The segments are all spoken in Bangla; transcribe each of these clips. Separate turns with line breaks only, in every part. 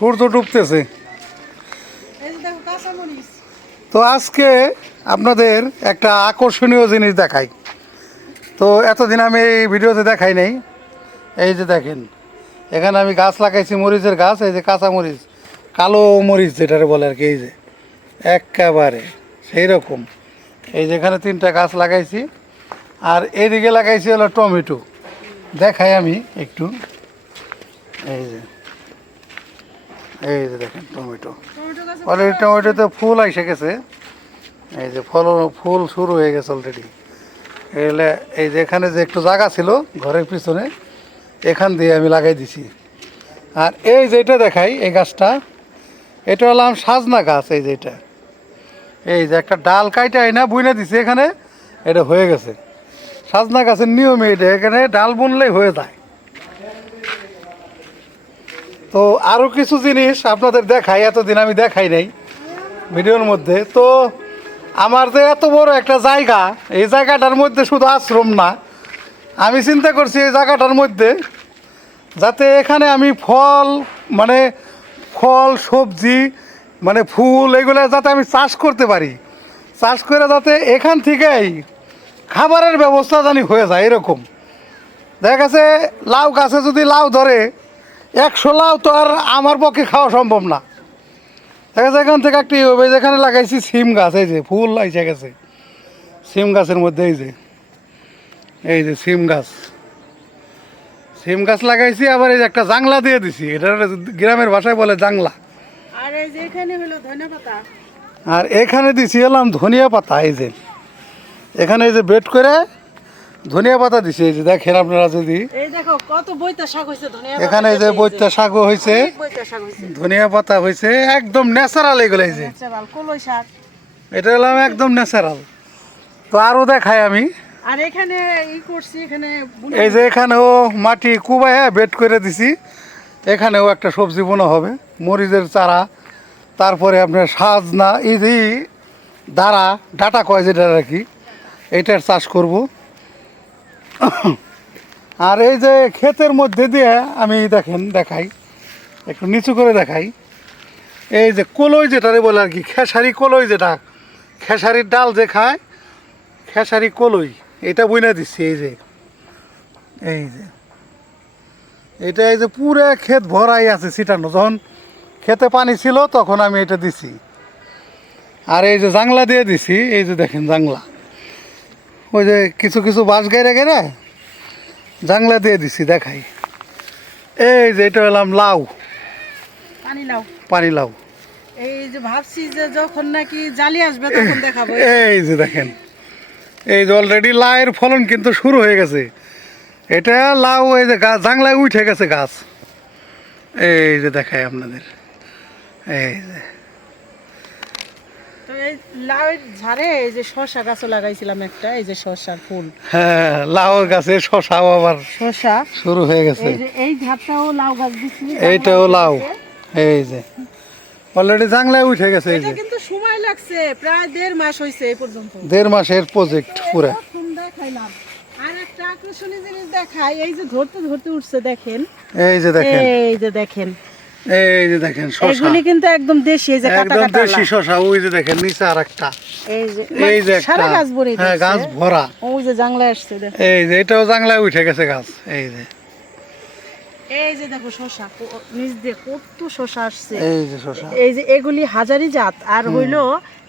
সূর্য ডুবতেছে। তো আজকে আপনাদের একটা আকর্ষণীয় জিনিস দেখাই। তো এতদিন আমি এই ভিডিওতে দেখাই নাই। এই যে দেখেন এখানে আমি গাছ লাগাইছি মরিচের গাছ এই যে কাঁচা মরিচ কালো মরিচ যেটারে বলে আর কি এই যে। একেবারে সেই রকম এই যে এখানে তিনটা গাছ লাগাইছি আর এদিকে লাগাইছি হলো টমেটো। দেখাই আমি একটু। এই যে। এই যে দেখেন টমেটো। অলরেডি টমেটোতে ফুল এসে গেছে। এই যে ফল ফুল শুরু হয়ে গেছে অলরেডি এলে এই যে এখানে যে একটু জায়গা ছিল ঘরের পিছনে, এখান দিয়ে আমি লাগাই দিছি। আর এই যেটা দেখাই, এই গাছটা, এটা হলাম সাজনা গাছ, এই যেটা এই যে একটা ডাল কাইটাই না বুনে দিছি এখানে, এটা হয়ে গেছে। সাজনা গাছের নিয়মে এটা, এখানে ডাল বুনলেই হয়ে যায়। তো আরও কিছু জিনিস আপনাদের দেখাই, এতদিন আমি দেখাই নাই ভিডিওর মধ্যে। তো আমার যে এত বড় একটা জায়গা, এই জায়গাটার মধ্যে শুধু আশ্রম না, আমি চিন্তা করছি এই জায়গাটার মধ্যে যাতে এখানে আমি ফল মানে ফল, সবজি মানে ফুল, এগুলো যাতে আমি চাষ করতে পারি। চাষ করে যাতে এখান থেকেই খাবারের ব্যবস্থা জানি হয়ে যায় এরকম। দেখা গেছে, লাউ গাছে যদি লাউ ধরে একশো লাউ তো আর আমার পক্ষে খাওয়া সম্ভব না। দেখা যাচ্ছে এখান থেকে একটি হবে যেখানে লাগাইছি সিম গাছ এই যে ফুল এসে গেছে। সিম গাছের মধ্যে এই যে এই যে সিম গাছ। সিম গাছ লাগাইছি আবার এই যে একটা জাংলা দিয়ে দিছি। এটা গ্রামের ভাষায় বলে জাংলা।
আর এই যে এখানে হলো
আর এখানে দিছি এলাম ধনিয়া পাতা এই যে। এখানে এই যে বেড করে ধনিয়া পাতা দিছে এই যে দেখেন আপনারা যদি। এখানে যে হয়েছে
শাক হয়েছে
ধনিয়া পাতা হয়েছে একদম ন্যাচারাল এগুলো এই যে। এটা হলাম একদম ন্যাচারাল তো আরও দেখাই আমি।
আর এখানে
এই যে এখানেও মাটি কুবাইয়া বেড করে দিছি। এখানেও একটা সবজি বোনা হবে মরিচের চারা। তারপরে আপনার সাজনা যে দাঁড়া ডাটা কয় যেটা আর কি এইটার চাষ করব। আর এই যে ক্ষেতের মধ্যে দিয়ে আমি দেখেন দেখাই, একটু নিচু করে দেখাই। এই যে কলই যেটারে বলে আর কি, খেসারি কলই যেটা, খেসারির ডাল যে খায়, খেসারি কলই, এটা বইনা দিচ্ছি এই যে। এই যে, এটা এই যে পুরো ক্ষেত ভরাই আছে ছিটানো, যখন খেতে পানি ছিল তখন আমি এটা দিছি। আর এই যে জাংলা দিয়ে দিছি, এই যে দেখেন জাংলা। ওই যে কিছু কিছু বাঁশ গেড়ে গেড়ে জাংলা দিয়ে দিছি দেখাই। এই যে এটা হলাম লাউ।
পানি লাও
পানি লাউ।
এই যে ভাবছি যে যখন নাকি জালি আসবে তখন দেখাবো।
এই যে দেখেন এই যে অলরেডি লাউয়ের ফলন কিন্তু শুরু হয়ে গেছে। এটা লাউ এই যে গাছ জাংলায় উঠে গেছে গাছ। এই যে দেখাই আপনাদের। এই যে।
ঝাড়ে এই যে শসা গাছও লাগাইছিলাম একটা এই যে শসার ফুল।
হ্যাঁ লাউ গাছে শশাও আবার
শসা।
শুরু হয়ে গেছে।
এই যে এই ঝাড়টাও লাউ গাছ দিছি
এইটাও লাউ। এই যে অলরেডি জাংলায় উঠে গেছে এই যে।
কিন্তু সময় লাগছে প্রায় দেড় মাস এই পর্যন্ত।
দেড় মাসের প্রজেক্ট পুরা।
দেখাইলাম। আর একটা আকর্ষণীয় জিনিস দেখাই এই যে ধরতে ধরতে উঠছে দেখেন।
এই যে দেখেন।
এই যে দেখেন।
এই যে দেখেন শশা।
এগুলি কিন্তু একদম দেশি এই যে কাটা কাটা
দেশি শশা ওই যে দেখেন নিচে আর
এই যে
এই যে
সারা গাছ ভরে
হ্যাঁ গাছ ভরা।
ওই যে জাংলা আসছে দেখো।
এই যে এটাও জাংলায় উঠে গেছে গাছ। এই যে।
এই যে দেখো শসা নিচ দিয়ে কত শসা আসছে।
এই যে শশা।
এই যে এগুলি হাজারি জাত আর হইল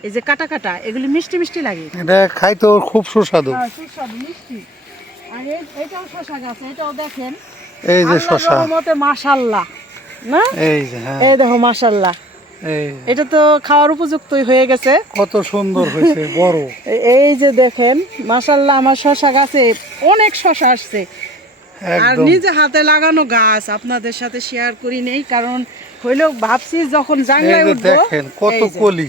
এই যে কাটা কাটা এগুলি মিষ্টি মিষ্টি লাগে।
এটা খাইতে খুব সুস্বাদু।
হ্যাঁ, সুস্বাদু মিষ্টি। আর এটাও শসা গাছ এটাও দেখেন।
এই যে শশা।
রহমতে মাশাল্লাহ না?
এই যে হ্যাঁ।
এই দেখো মাশাল্লাহ এটা তো খাওয়ার উপযুক্তই হয়ে গেছে।
কত সুন্দর হয়েছে বড়।
এই যে দেখেন মাশাল্লাহ আমার শশা গাছে অনেক শশা আসছে। আর নিজে হাতে লাগানো গাছ আপনাদের সাথে শেয়ার করি নেই কারণ হইল ভাবছি যখন জাংলায় উঠবো
দেখেন কত কলি।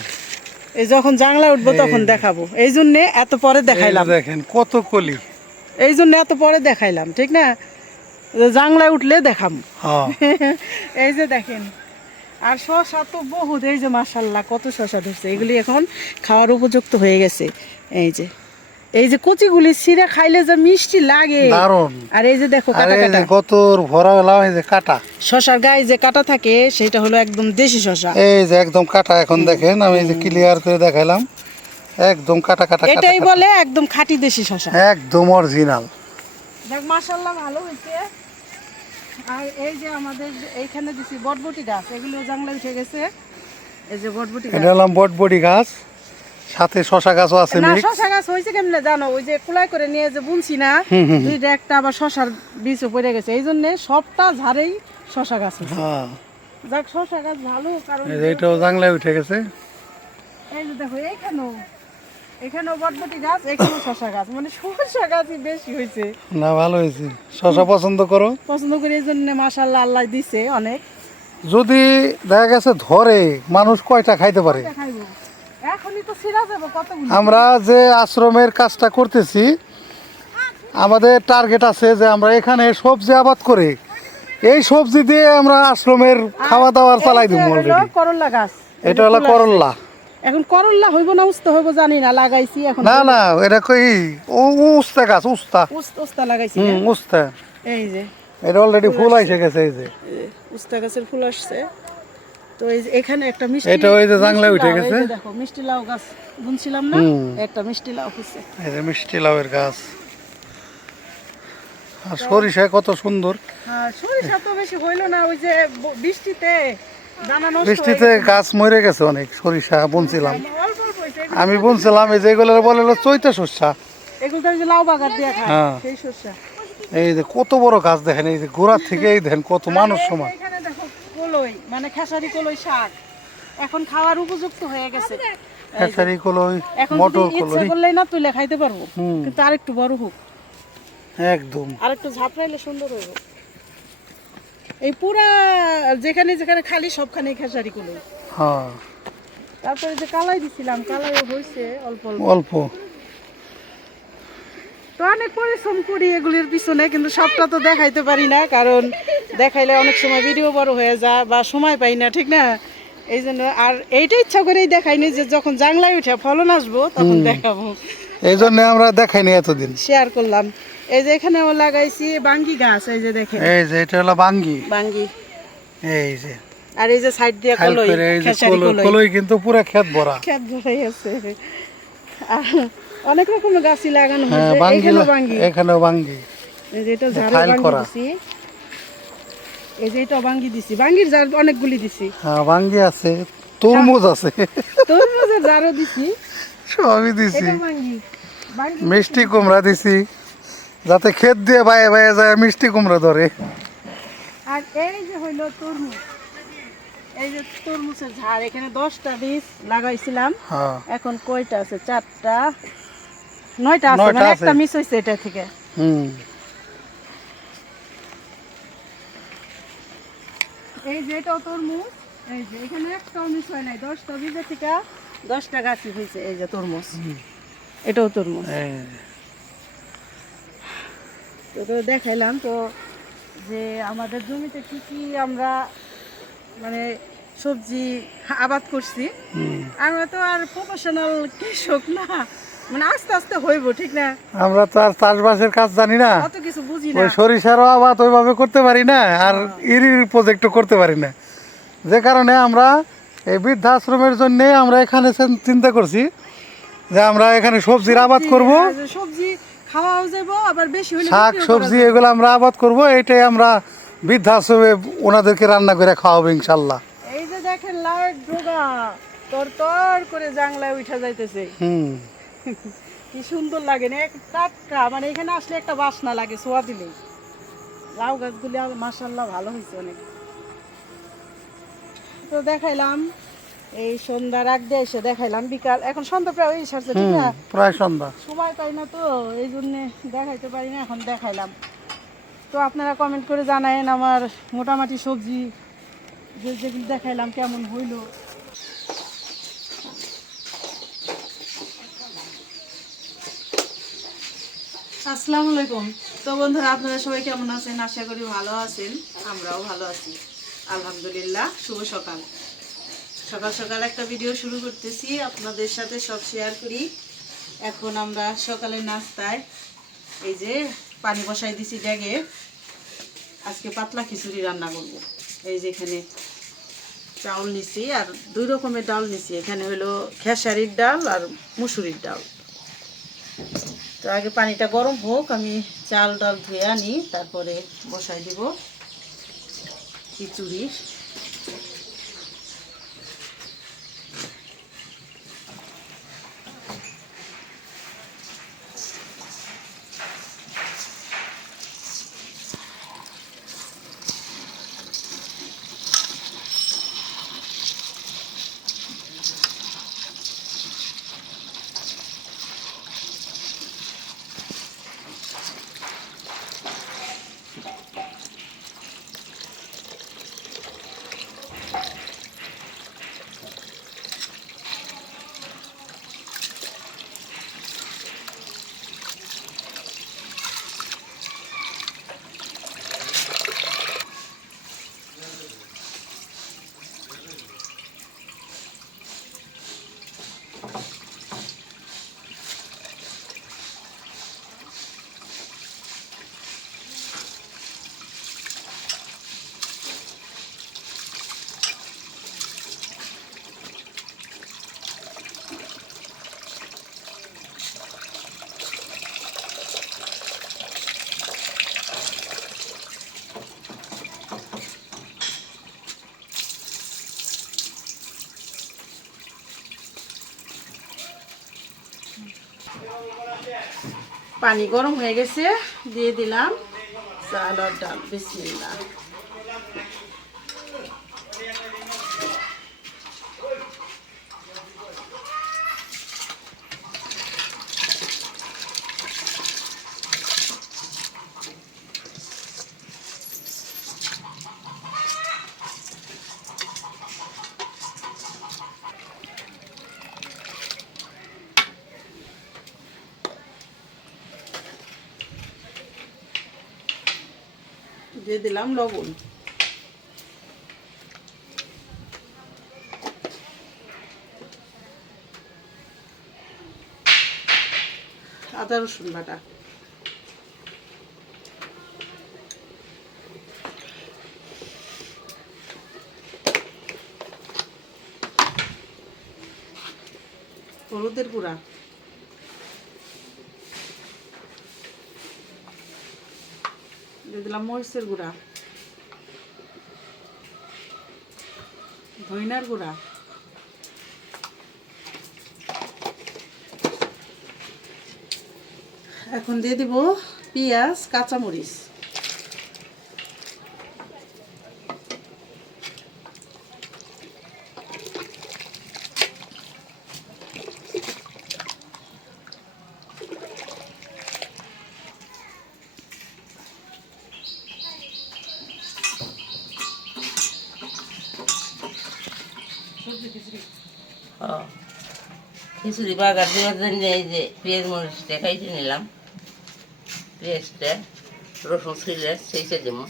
এই যখন জাংলায় উঠবো তখন দেখাবো। এই জন্য এত পরে দেখাইলাম।
দেখেন কত কলি।
এই জন্য এত পরে দেখাইলাম ঠিক না? জাংলায় উঠলে দেখাম।
হ্যাঁ।
এই যে দেখেন আর শশা তো বহুত এই যে মাসাল্লাহ কত শশা ধরছে। এগুলি এখন খাওয়ার উপযুক্ত হয়ে গেছে। এই যে এই যে কচিগুলি ছিঁড়ে খাইলে যে মিষ্টি লাগে। আর এই যে দেখো কাটা কাটা
যে ভরা লাউ এই যে কাটা।
শশার গায়ে যে কাটা থাকে সেটা হলো একদম দেশি শশা।
এই যে একদম কাটা এখন দেখেন আমি এই যে ক্লিয়ার করে দেখাইলাম। একদম কাটা কাটা
এটাই বলে একদম খাঁটি দেশি শশা।
একদম অরিজিনাল
দেখ মাশাল্লাহ ভালো হয়েছে। আর এই যে আমাদের এইখানে দিছি বটবটি গাছ এগুলো জাংলা উঠে গেছে। এই যে বটবটি গাছ
এটা হলাম বটবডি গাছ সাথে শশা গাছও আছে
না শশা গাছ হয়েছে কেমনে জানো? ওই যে কুলাই করে নিয়ে যে বুনছি না দুইটা একটা আবার শশার বীজও পড়ে গেছে। এই জন্য সবটা ঝাড়েই শশা গাছ।
হ্যাঁ।
যাক শশা গাছ ভালো কারণ
এটাও জাংলায় উঠে গেছে।
এই দেখো এইখানেও এখানেও বটবটি গাছ এখানেও শশা গাছ। মানে শশা গাছই বেশি হয়েছে।
না ভালো হয়েছে। শশা পছন্দ করো?
পছন্দ করে এই জন্য মাসাল্লাহ আল্লাহ দিছে অনেক।
যদি দেখা গেছে ধরে মানুষ কয়টা খাইতে পারে? আমরা যে আশ্রমের কাজটা করতেছি আমাদের টার্গেট আছে যে আমরা এখানে সবজি আবাদ করে এই সবজি দিয়ে আমরা আশ্রমের খাওয়া দাওয়ার চালাই দিব
করল্লা গাছ।
এটা হলো করল্লা
এখন করল্লা হইব না উস্তা হইব জানি না লাগাইছি এখন।
না না এটা কই ও উস্তা গাছ উস্তা।
উস্তা উস্তা লাগাইছি
হুম উস্তা।
এই যে।
এটা অলরেডি ফুল আইসে গেছে এই যে।
উস্তা গাছের ফুল আসছে। তো এই যে এখানে একটা মিষ্টি
এটা ওই যে
মিষ্টি
উঠে গেছে।
দেখো মিষ্টি লাউ গাছ বুনছিলাম না একটা মিষ্টি লাউ হচ্ছে
এই যে মিষ্টি লাউয়ের গাছ। আর সরিষা কত সুন্দর।
হ্যাঁ সরিষা তো বেশি হইল না ওই যে বৃষ্টিতে
বৃষ্টিতে
গেছে।
মরে গেছে অনেক সরিষা বুনছিলাম। আমি বুনছিলাম এই যেগুলো বলে হলো চৈতা শস্যা। হ্যাঁ। এই যে কত বড় গাছ দেখেন এই যে গোড়া থেকে এই দেখেন কত মানুষ
আর এই
সমান।
এখানে দেখো কলই মানে খেসারি কলই শাক। এখন খাওয়ার উপযুক্ত হয়ে গেছে।
খেসারি কলই মটর কলই।
না তুলে খাইতে পারব কিন্তু আরেকটু বড় হোক।
একদম।
আরেকটু ঝাপড়াইলে সুন্দর হইব। এই পুরা যেখানে যেখানে খালি সবখানে খেসারি কলই
হ্যাঁ।
তারপরে যে কালাই দিছিলাম কালাইও হয়েছে অল্প অল্প।
অল্প।
তো অনেক পরিশ্রম করি এগুলির পিছনে কিন্তু সবটা তো দেখাইতে পারি না কারণ দেখাইলে অনেক সময় ভিডিও বড় হয়ে যায় বা সময় পাই না ঠিক না? এই জন্য আর এইটা ইচ্ছা করেই দেখাইনি যে যখন জাংলায় উঠে ফলন আসব তখন দেখাবো।
এই জন্য আমরা দেখাইনি এতদিন।
শেয়ার করলাম। এই যে এখানেও লাগাইছি বাঙ্গি গাছ এই যে দেখেন।
এই যে এটা হলো বাঙ্গি।
বাঙ্গি।
এই যে।
আর এই যে সাইড দিয়ে কলই
কলই কিন্তু পুরো ক্ষেত ভরা।
খেত ভরাই আছে। অনেক রকমের গাছই লাগানো
হ্যাঁ
হয়েছে।
বাঙ্গি
এখানেও বাঙ্গি।
এখানেও বাঙ্গি।
এই যে এটা ঝাড়ে বাঙ্গি এই যে এটা বাঙ্গি দিছি। বাঙ্গির ঝাড় অনেকগুলি দিছি।
হ্যাঁ বাঙ্গি আছে তরমুজ আছে।
তরমুজের ঝাড়ও দিছি।
সবই দিছি। মিষ্টি কুমড়া দিছি। যাতে ক্ষেত দিয়ে বাইরে বাইরে যায় মিষ্টি কুমড়ো ধরে।
আর এই যে হইল তরমুজ। এই যে তরমুজের ঝাড় এখানে দশটা বীজ লাগাইছিলাম।
হ্যাঁ।
এখন কয়টা আছে? চারটা নয়টা আছে মানে একটা মিস হয়েছে এটা থেকে।
হুম।
এই যে এটাও তরমুজ এই যে এখানে একটাও মিস হয় নাই। দশটা বীজের থেকে দশটা গাছ হয়েছে এই যে তরমুজ। এটাও তরমুজ।
এই
তো তো দেখাইলাম তো যে আমাদের জমিতে কি কি আমরা মানে সবজি আবাদ করছি। আমরা তো আর প্রফেশনাল কৃষক না মানে আস্তে আস্তে হইব ঠিক না?
আমরা তো আর চাষবাসের কাজ জানি না।
অত কিছু বুঝি
ওই
না
সরিষারও আবাদ ওইভাবে করতে পারি না আর ইরির প্রজেক্টও করতে পারি না। যে কারণে আমরা এই বৃদ্ধাশ্রমের জন্য আমরা এখানে চিন্তা করছি যে আমরা এখানে সবজির আবাদ করব।
সবজি খাওয়াও যাব আবার বেশি হলে
শাক সবজি এগুলো আমরা আবাদ করব এটাই আমরা বৃদ্ধাশ্রমে ওনাদেরকে রান্না করে খাওয়াবো ইনশাল্লাহ।
এই যে দেখেন লাউয়ের ডোগা তর তর করে জাংলায় উঠা যাইতেছে।
হুম।
কি সুন্দর লাগে না এক টাটকা মানে এখানে আসলে একটা বাসনা লাগে সোয়া দিলেই লাউ গাছগুলি মাসাল্লাহ ভালো হয়েছে অনেক। তো দেখাইলাম এই সন্ধ্যার আগ দিয়ে এসে দেখাইলাম বিকাল। এখন সন্ধ্যা প্রায় সারছে ঠিক না?
প্রায় সন্ধ্যা।
সময় পাই না তো এই জন্যে দেখাইতে পারি না এখন দেখাইলাম। তো আপনারা কমেন্ট করে জানায়েন আমার মোটামুটি সবজি যে যেগুলো দেখাইলাম কেমন হইল। আসসালামু আলাইকুম। তো বন্ধুরা আপনারা সবাই কেমন আছেন? আশা করি ভালো আছেন। আমরাও ভালো আছি। আলহামদুলিল্লাহ শুভ সকাল। সকাল সকাল একটা ভিডিও শুরু করতেছি। আপনাদের সাথে সব শেয়ার করি। এখন আমরা সকালে নাস্তায় এই যে পানি বসাই দিছি ড্যাগে আজকে পাতলা খিচুড়ি রান্না করব। এই যে এখানে চাউল নিছি আর দুই রকমের ডাল নিছি। এখানে হলো খেসারির ডাল আর মুসুরির ডাল। তো আগে পানিটা গরম হোক, আমি চাল ডাল ধুয়ে আনি, তারপরে বসাই দিব খিচুড়ি। পানি গরম হয়ে গেছে দিয়ে দিলাম। চালের ডাল বিসমিল্লাহ। দিয়ে দিলাম লবণ। আদা রসুন বাটা। হলুদের গুঁড়া। দিলাম মরিচের গুঁড়া। ধইনার গুঁড়া। এখন দিয়ে দিব পেঁয়াজ কাঁচামরিচ।
হ্যাঁ। খিচুড়ি বাগার দেওয়ার জন্য এই যে পেঁয়াজ মরিচটা খাইতে নিলাম। পেঁয়াজটা রসুন ছিলে, সেইটা দেবো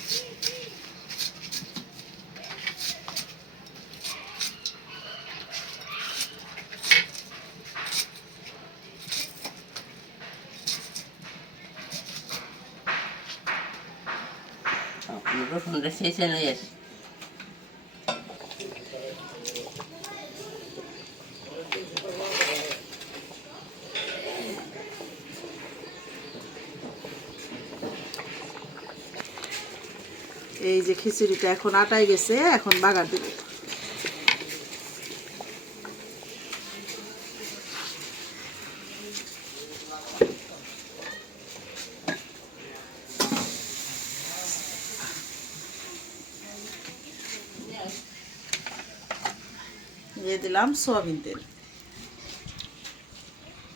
রসুনটা সেইটা নিয়ে আসি।
এই যে খিচুড়িটা এখন আটাই গেছে, এখন বাগার দেব। দিলাম সয়াবিন তেল।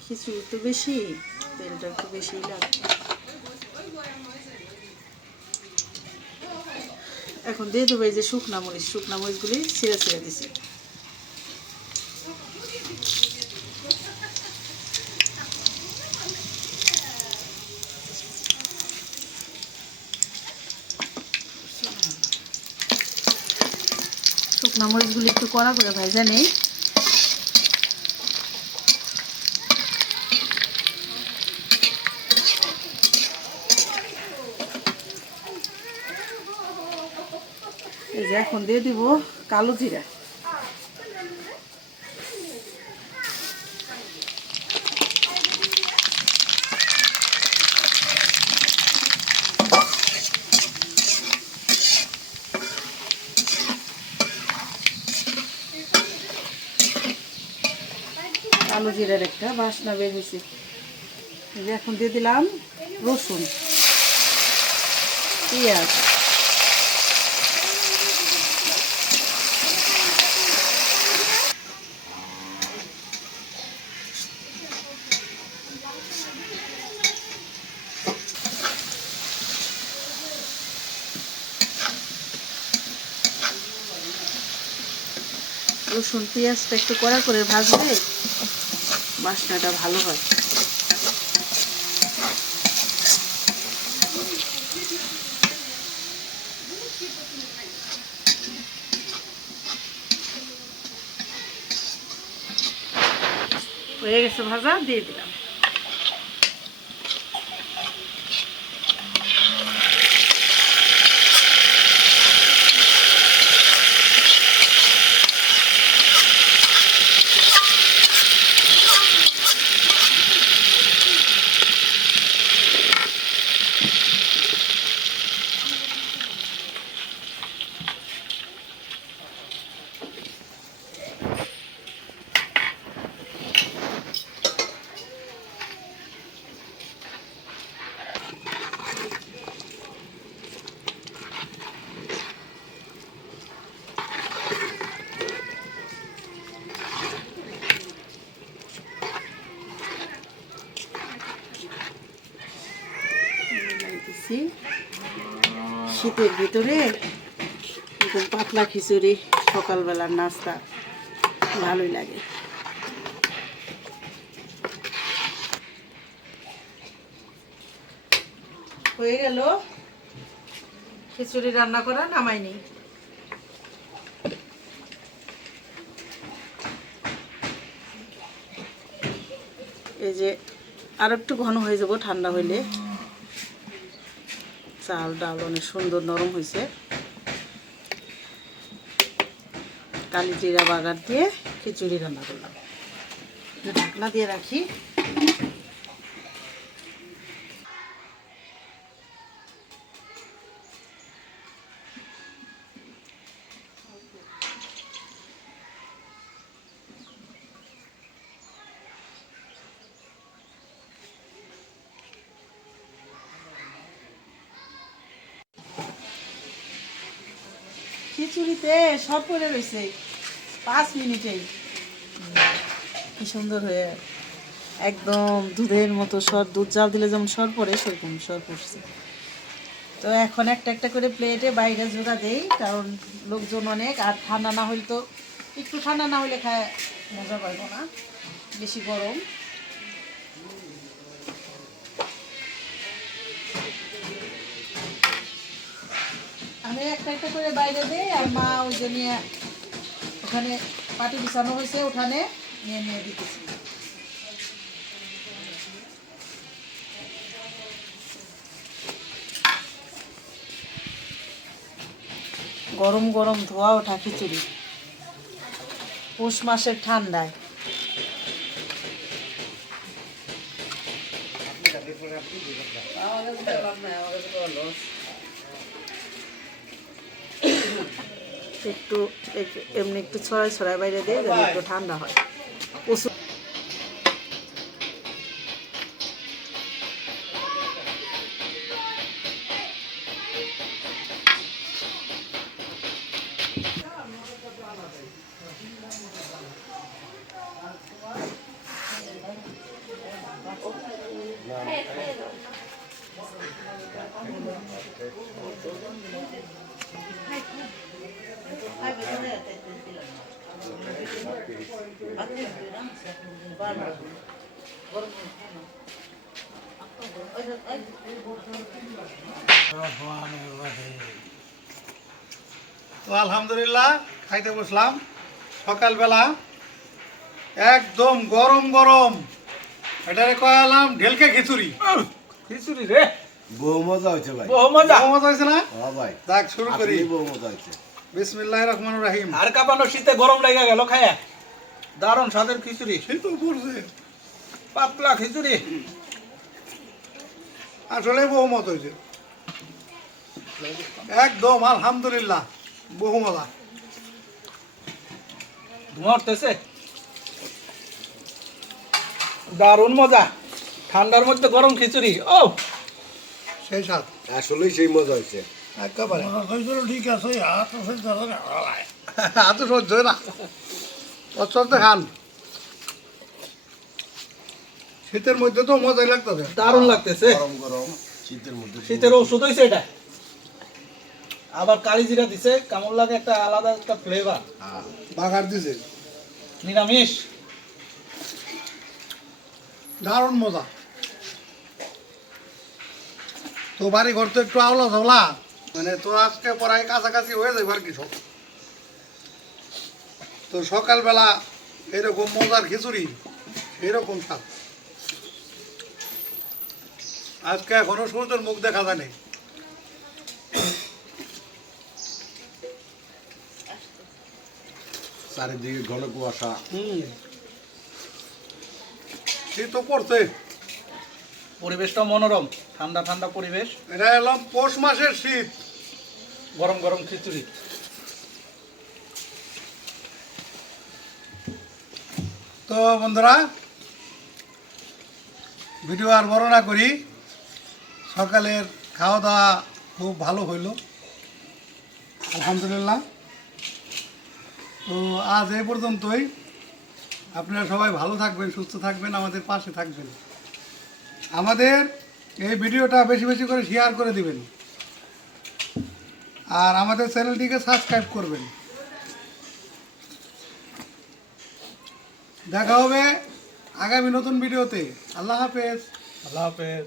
খিচুড়ি তো বেশি, তেলটা একটু বেশি লাগবে। এখন দিয়ে দেবো এই যে শুকনা মরিচ, শুকনা মরিচগুলি ছিঁড়ে ছিঁড়ে দিছি। শুকনা মরিচগুলি একটু কড়া করে ভাজা নেই। এখন দিয়ে দিব কালো জিরা। কালো জিরার একটা বাসনা বের হয়েছে এখন দিয়ে দিলাম রসুন। পেঁয়াজ। রসুন পেঁয়াজটা একটু কড়া করে ভাজবে বাসনাটা ভালো হয়। হয়ে গেছে ভাজা দিয়ে দিলাম দিছি শীতের ভিতরে এরকম পাতলা খিচুড়ি, সকালবেলার নাস্তা, ভালোই লাগে। হয়ে গেল। খিচুড়ি রান্না করা নামাইনি এই যে আর একটু ঘন হয়ে যাব ঠান্ডা হইলে। চাল ডাল অনেক সুন্দর নরম হয়েছে। কালি জিরা বাগার দিয়ে খিচুড়ি রান্না করলাম। ঢাকনা দিয়ে রাখি। খিচুড়িতে সব পড়ে রয়েছে পাঁচ মিনিটেই কি সুন্দর হয়ে একদম দুধের মতো সর দুধ জাল দিলে যেমন সর পড়ে, সেরকম সর পড়ছে। তো এখন একটা একটা করে প্লেটে বাইরে জোড়া দেই, কারণ লোকজন অনেক, আর ঠান্ডা না হলে তো একটু ঠান্ডা না হলে খায় মজা পাইব না। বেশি গরম। আমি একটা একটা করে বাইরে দিই আর মা ওই যে নিয়ে ওখানে পাটি বিছানো হয়েছে ওখানে নিয়ে নিয়ে দিতেছি। গরম গরম ধোয়া ওঠা খিচুড়ি। পৌষ মাসের ঠান্ডায়। একটু এক- এমনি একটু ছড়াই ছড়াই বাইরে দিয়ে যেন একটু ঠান্ডা হয়। প্রচুর
তো আলহামদুলিল্লাহ খাইতে বসলাম। সকালবেলা একদম গরম গরম। এটারে কয়ালাম ঢেলকে খিচুড়ি।
খিচুড়ি রে?
বহু মজা হয়েছে ভাই।
বহু মজা?
বহু মজা হয়েছে না?
হ্যাঁ ভাই।
যাক শুরু করি।
বহু মজা হয়েছে।
বিসমিল্লাহ রহমান রাহিম।
আর কাঁপানো শীতে গরম লেগে গেল খায়া? দারুণ স্বাদের খিচুড়ি।
শীত পড়ছে
পাতলা খিচুড়ি।
আসলে বহুমত হয়েছে। একদম আলহামদুলিল্লাহ বহু মজা
ধোঁয়া উঠতেছে দারুণ মজা। ঠান্ডার মধ্যে গরম খিচুড়ি। ও!
সেই সাথ
আসলেই সেই মজা হয়েছে।
একেবারে।
ঠিক আছে হাত সহ্য হবে না।
সহ্য হয় না। অচলতে খান। শীতের মধ্যে তো মজাই লাগতেছে।
দারুণ লাগতেছে।
গরম গরম শীতের মধ্যে
শীতের ওষুধ হয়েছে এটা। আবার কালি জিরা দিছে লাগে একটা আলাদা একটা ফ্লেভার
বাগার দিছে।
নিরামিষ।
দারুণ মজা। তো বাড়ি ঘর তো একটু আওলা ঝোলা মানে তো আজকে পড়ায় কাছাকাছি হয়ে যাবে আর কি সব। তো সকালবেলা এরকম মজার খিচুড়ি এরকম স্বাদ। আজকে এখনও সূর্যের মুখ দেখা যায়নি
চারিদিকে ঘন কুয়াশা।
হুম। শীত তো পড়ছে
পরিবেশটা মনোরম ঠান্ডা ঠান্ডা পরিবেশ।
এটা এলাম পৌষ মাসের শীত।
গরম গরম খিচুড়ি।
তো বন্ধুরা, ভিডিও আর বড় না করি। সকালের খাওয়া দাওয়া খুব ভালো হইল। আলহামদুলিল্লাহ। তো আজ এই পর্যন্তই। আপনারা সবাই ভালো থাকবেন, সুস্থ থাকবেন, আমাদের পাশে থাকবেন। আমাদের এই ভিডিওটা বেশি বেশি করে শেয়ার করে দিবেন। আর আমাদের চ্যানেলটিকে সাবস্ক্রাইব করবেন। দেখা হবে আগামী নতুন ভিডিওতে। আল্লাহ হাফেজ।
আল্লাহ হাফেজ।